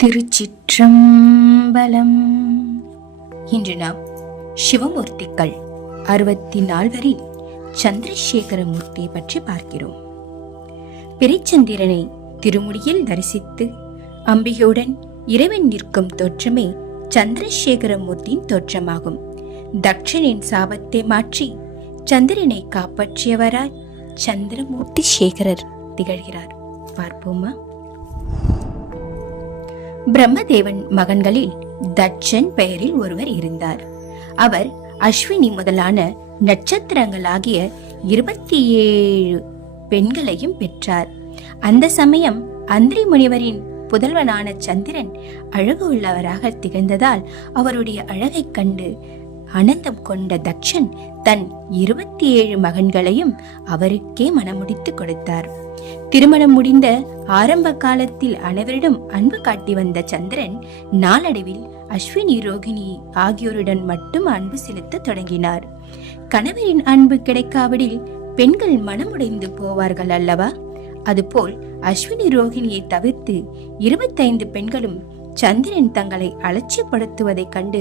திருச்சிற்றம்பலம். இன்று நாம் சிவமூர்த்திகள் 64 சந்திரசேகரமூர்த்தியை பற்றி பார்க்கிறோம். பிறைச்சந்திரனை திருமுடியில் தரிசித்து அம்பிகையுடன் இறைவன் நிற்கும் தோற்றமே சந்திரசேகரமூர்த்தியின் தோற்றமாகும். தட்சனின் சாபத்தை மாற்றி சந்திரனை காப்பாற்றியவராய் சந்திரமூர்த்தி சேகரர் திகழ்கிறார். பார்ப்போமா? பிரம்மதேவன் மகன்களில் தட்சன் பெயரில் ஒருவர் இருந்தார். அவர் அஸ்வினி முதலான நட்சத்திரங்களாகிய 27 பெண்களையும் பெற்றார். அந்த சமயம் அந்திரி முனிவரின் புதல்வனான சந்திரன் அழகு உள்ளவராக திகழ்ந்ததால் அவருடைய அழகை கண்டு ஆனந்தம் கொண்ட தட்சன் தன் 27 மகன்களையும் அவருக்கே மணமுடித்து கொடுத்தார். திருமணம் முடிந்த ஆரம்ப காலத்தில் அனைவரிடம் அன்பு காட்டி வந்த சந்திரன் நாளடைவில் அஸ்வினி, ரோகிணி ஆகியோருடன் மட்டும் அன்பு செலுத்த தொடங்கினார். கணவரின் அன்பு கிடைக்காவிடில் பெண்கள் மனமுடைந்து போவார்கள் அல்லவா? அதுபோல் அஸ்வினி, ரோகிணியை தவிர்த்து 25 பெண்களும் சந்திரன் தங்களை அலட்சியப்படுத்துவதைக் கண்டு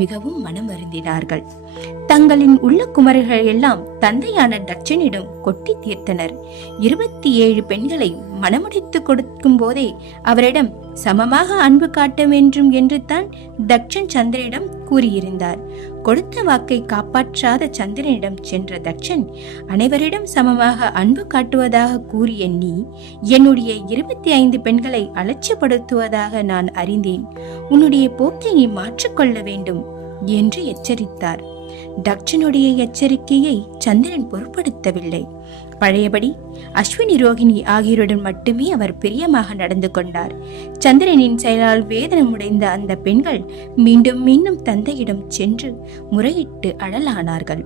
மிகவும் மனம் வருந்தினார்கள். தங்களின் உள்ள குமரர்கள் எல்லாம் தந்தையான தட்சனிடம் கொட்டி தீர்த்தனர். 27 பெண்களை மனமுடித்து கொடுக்கும் போதே அவரிடம் சமமாக அன்பு காட்ட வேண்டும் என்று தான் தட்சன் சந்திரனிடம் கூறியிருந்தார். கொடுத்த வாக்கை காப்பாற்றாத சந்திரனிடம் சென்ற தட்சன், அனைவரிடம் சமமாக அன்பு காட்டுவதாக கூறிய நீ என்னுடைய 25 பெண்களை அலட்சியப்படுத்துவதாக நான் அறிந்தேன். உன்னுடைய போக்கை நீ மாற்றிக்கொள்ள வேண்டும் என்று எச்சரித்தார். தட்சனுடைய எச்சரிக்கையை சந்திரன் பொருட்படுத்தவில்லை. பழையபடி அஸ்வினி, ரோகிணி ஆகியோருடன் மட்டுமே அவர் பிரியமாக நடந்து கொண்டார். சந்திரனின் செயலால் வேதனமுடைந்த அந்த பெண்கள் மீண்டும் மீண்டும் தந்தையிடம் சென்று முறையிட்டு அழலானார்கள்.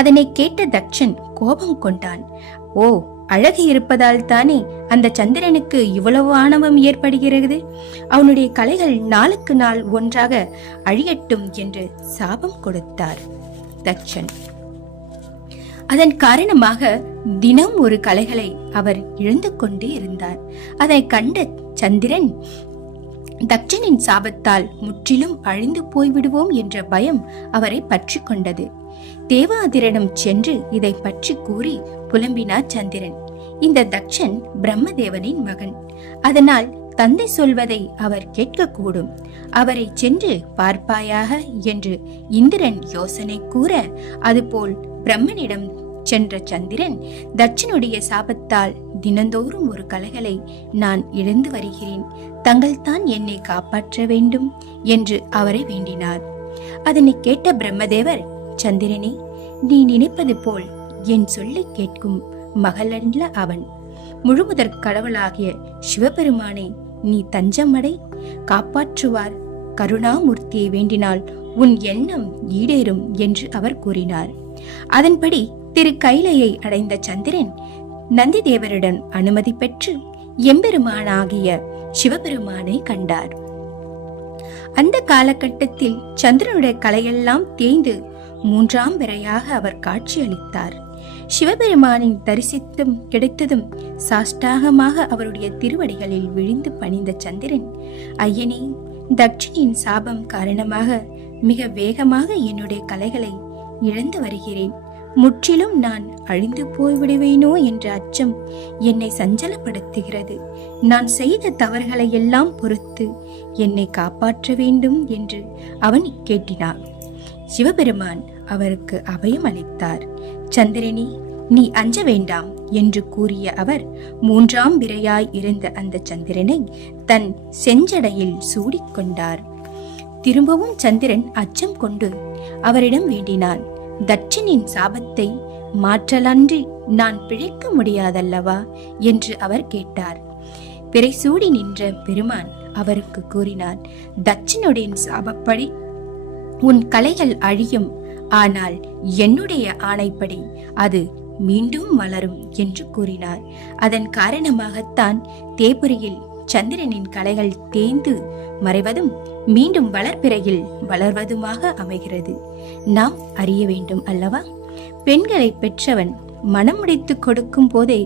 அதனை கேட்ட தட்சன் கோபம் கொண்டான். ஓ, அழகு இருப்பதால் தானே அந்த சந்திரனுக்கு இவ்வளவு ஆணவம் ஏற்படுகிறது? அவனுடைய கலைகள் நாளுக்கு நாள் ஒன்றாக அழியட்டும் என்று சாபம் கொடுத்தார் தட்சன். அதன் காரணமாக தினம் ஒரு கலைகளை அவர் இழந்து கொண்டே இருந்தார். அதை கண்ட சந்திரன் தட்சனின் சாபத்தால் முற்றிலும் அழிந்து போய்விடுவோம் என்ற பயம் அவரை பற்றி கொண்டது. தேவாதிரனிடம் சென்று இதை பற்றி கூறி புலம்பினார் சந்திரன். இந்த தட்சன் பிரம்மதேவனின் மகன். அதனால் தந்தை சொல்வதை அவர் கேட்கக்கூடும். அவரை சென்று பார்ப்பாயாக என்று இந்திரன் யோசனை கூற, அதுபோல் பிரம்மனிடம் சென்ற சந்திரன், தட்சனுடைய சாபத்தால் தினந்தோறும் ஒரு கலைகளை நான் இழந்து வருகிறேன். தங்கள் தான் என்னை காப்பாற்ற வேண்டும் என்று அவரை வேண்டினார். அதனை கேட்ட பிரம்மதேவர், சந்திரனே, நீ நினைப்பது போல் என் சொல்லை கேட்கும் மகளல்ல அவன். முழுமுதற் கடவுளாகிய சிவபெருமானை நீ தஞ்சமடை, காப்பாற்றுவார். கருணாமூர்த்தியை வேண்டினால் உன் எண்ணம் ஈடேறும் என்று அவர் கூறினார். அதன்படி திரு கைலையை அடைந்த சந்திரன் நந்தி தேவருடன் அனுமதி பெற்று எம்பெருமானாகிய சிவபெருமானை கண்டார். அந்த காலகட்டத்தில் சந்திரனுடைய கலையெல்லாம் தேய்ந்து 3ஆம் பிறையாக அவர் காட்சியளித்தார். சிவபெருமானின் தரிசித்தும் கிடைத்ததும் சாஷ்டாகமாக அவருடைய திருவடிகளில் விழுந்து பணிந்த சந்திரன், ஐயனே, தட்சனின் சாபம் காரணமாக மிக வேகமாக என்னுடைய கலைகளை இழந்து வருகிறேன். முற்றிலும் நான் அழிந்து போய்விடுவேனோ என்ற அச்சம் என்னை சஞ்சலப்படுத்துகிறது. நான் செய்த தவறுகளை எல்லாம் பொறுத்து என்னை காப்பாற்ற வேண்டும் என்று அவன் கேட்டினான். சிவபெருமான் அவருக்கு அபயம் அளித்தார். சந்திரனே, நீ அஞ்ச வேண்டாம் என்று கூறிய அவர் 3ஆம் பிறையாய் இருந்த அந்த சந்திரனை தன் செஞ்சடையில் சூடிக்கொண்டார். திரும்பவும் சந்திரன் அச்சம் கொண்டு அவரிடம் வேண்டினான். தட்சனின் சாபத்தை மாற்றலன்றி நான் பிழைக்க முடியாதல்லவா என்று அவர் கேட்டார். பிறை சூடி நின்ற பெருமான் அவருக்கு கூறினார், தட்சனுடைய சாபப்படி உன் கலைகள் அழியும். ஆனால் என்னுடைய ஆணைப்படி அது மீண்டும் வளரும் என்று கூறினார். அதன் காரணமாகத்தான் தேய்புரியில் சந்திரனின் கலைகள் தேய்ந்து மறைவதும் மீண்டும் வளர்பிறையில் வளர்வதுமாக அமைகிறது. நாம் அறிய வேண்டும் அல்லவா? பெண்களை பெற்றவன் மனம் முடித்து கொடுக்கும் போதே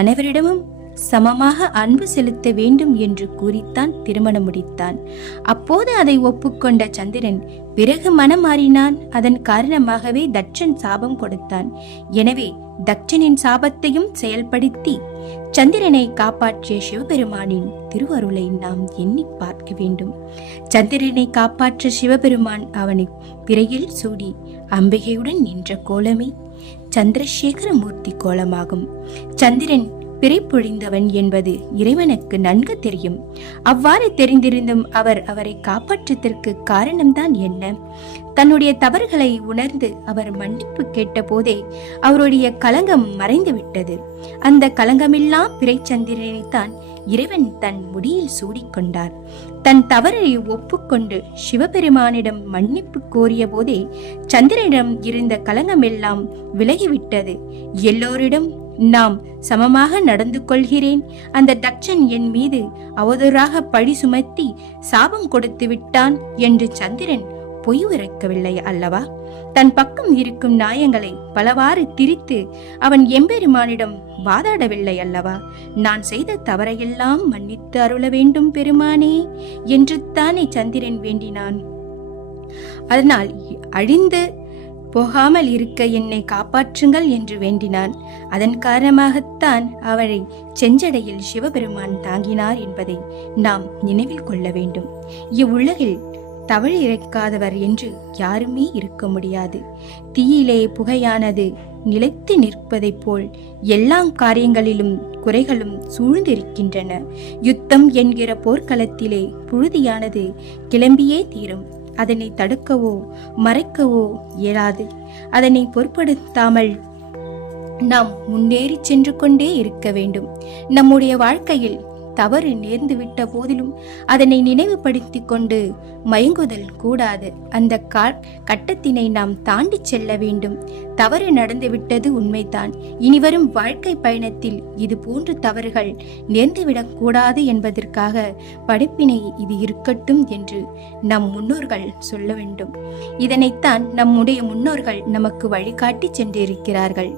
அனைவரிடமும் சமமாக அன்பு செலுத்த வேண்டும் என்று கூறித்தான் திருமணம் முடித்தான். அப்போது அதை ஒப்புக்கொண்ட சந்திரன் பிறகு மனம் மாறினான். அதன் காரணமாகவே தட்சன் சாபம் கொடுத்தான். எனவே தட்சனின் சாபத்தையும் செயல்படுத்தி சந்திரனை காப்பாற்றிய சிவபெருமானின் திருவருளை நாம் எண்ணி பார்க்க வேண்டும். சந்திரனை காப்பாற்ற சிவபெருமான் அவனை பிறையில் சூடி அம்பிகையுடன் நின்ற கோலமே சந்திரசேகர மூர்த்தி கோலமாகும். சந்திரன் பிறை பொழிந்தவன் என்பது இறைவனுக்கு நன்கு தெரியும். அவ்வாறு தெரிந்திருந்தும் அவர் அவரை காப்பாற்றத்திற்கு காரணம்தான் என்ன? தன்னுடைய தவறுகளை உணர்ந்து அவர் மன்னிப்பு கேட்ட போதே அவருடைய களங்கம் மறைந்து விட்டது. அந்த களங்கமெல்லாம் பிறை சந்திரனைத்தான் இறைவன் தன் முடியில் சூடிக்கொண்டார். தன் தவறை ஒப்புக்கொண்டு சிவபெருமானிடம் மன்னிப்பு கோரிய போதே சந்திரனிடம் இருந்த களங்கமெல்லாம் விலகிவிட்டது. எல்லோரிடம் நாம் சமமாக நடந்து கொள்கிறேன். அந்த தட்சன் என் மீது அவதூறாக பழி சுமத்தி சாபம் கொடுத்து விட்டான் என்று சந்திரன் பொய் உரைக்கவில்லை அல்லவா? தன் பக்கம் இருக்கும் நியாயங்களை பலவாறு திரித்து அவன் எம்பெருமானிடம் வாதாடவில்லை அல்லவா? நான் செய்த தவறையெல்லாம் மன்னித்து அருள வேண்டும் பெருமானே என்று தானே சந்திரன் வேண்டினான். அதனால் அழிந்து போகாமல் இருக்க என்னை காப்பாற்றுங்கள் என்று வேண்டினான். அதன் காரணமாகத்தான் அவரை செஞ்சடையில் சிவபெருமான் தாங்கினார் என்பதை நாம் நினைவில் கொள்ள வேண்டும். இவ்வுலகில் தவறு இறைக்காதவர் என்று யாருமே இருக்க முடியாது. தீயிலே புகையானது நிலைத்து நிற்பதைப் போல் எல்லா காரியங்களிலும் குறைகளும் சூழ்ந்திருக்கின்றன. யுத்தம் என்கிற போர்க்களத்திலே புழுதியானது கிளம்பியே தீரும். அதனை தடுக்கவோ மறைக்கவோ இயலாது. அதனை பொருட்படுத்தாமல் நாம் முன்னேறி சென்று கொண்டே இருக்க வேண்டும். நம்முடைய வாழ்க்கையில் தவறு நேர்ந்துவிட்ட போதிலும் அதனை நினைவுபடுத்தி கொண்டு மயங்குதல் கூடாது. அந்த கட்டத்தினை நாம் தாண்டி செல்ல வேண்டும். தவறு நடந்துவிட்டது உண்மைதான். இனிவரும் வாழ்க்கை பயணத்தில் இது போன்ற தவறுகள் நேர்ந்துவிடக் கூடாது என்பதற்காக படிப்பினை இது இருக்கட்டும் என்று நம் முன்னோர்கள் சொல்ல வேண்டும். இதனைத்தான் நம்முடைய முன்னோர்கள் நமக்கு வழிகாட்டி சென்றிருக்கிறார்கள்.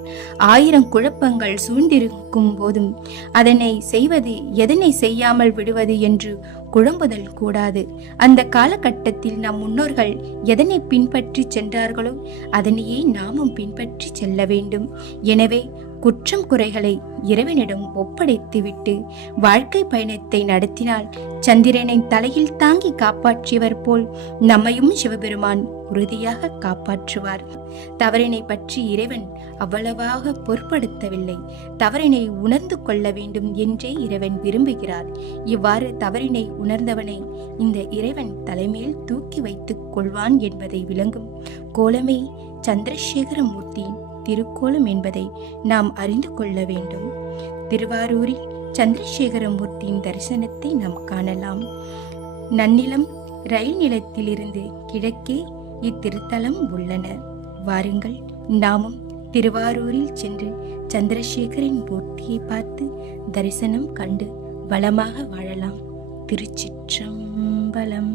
1000 குழப்பங்கள் சூழ்ந்திருக்கும் போதும் அதனை செய்வது எதனை செய்யாமல் விடுவது என்று குழம்புதல் கூடாது. அந்த காலகட்டத்தில் நம் முன்னோர்கள் எதனை பின்பற்றி சென்றார்களோ அதனையே நாமும் பின்பற்றி செல்ல வேண்டும். எனவே குற்றம் குறைகளை இறைவனிடம் ஒப்படைத்துவிட்டு வாழ்க்கை பயணத்தை நடத்தினால் சந்திரனை தலையில் தாங்கி காப்பாற்றியவர் போல் நம்மையும் சிவபெருமான் உறுதியாக காப்பாற்றுவார். தவறினை பற்றி இறைவன் அவ்வளவாக பொருட்படுத்தவில்லை. தவறினை உணர்ந்து கொள்ள வேண்டும் என்றே இறைவன் விரும்புகிறார். இவ்வாறு தவறினை உணர்ந்தவனை இந்த இறைவன் தலைமையில் தூக்கி வைத்துக் கொள்வான் என்பதை விளங்கும் கோலமே சந்திரசேகர மூர்த்தியின் திருக்கோலம் என்பதை நாம் அறிந்து கொள்ள வேண்டும். திருவாரூரில் சந்திரசேகர மூர்த்தியின் தரிசனத்தை நாம் காணலாம். நன்னிலம் ரயில் நிலையத்திலிருந்து கிழக்கே இத்திருத்தலம் உள்ளன. வாருங்கள், நாமும் திருவாரூரில் சென்று சந்திரசேகரின் மூர்த்தியை பார்த்து தரிசனம் கண்டு வளமாக வாழலாம். திருச்சிற்றம்பலம்.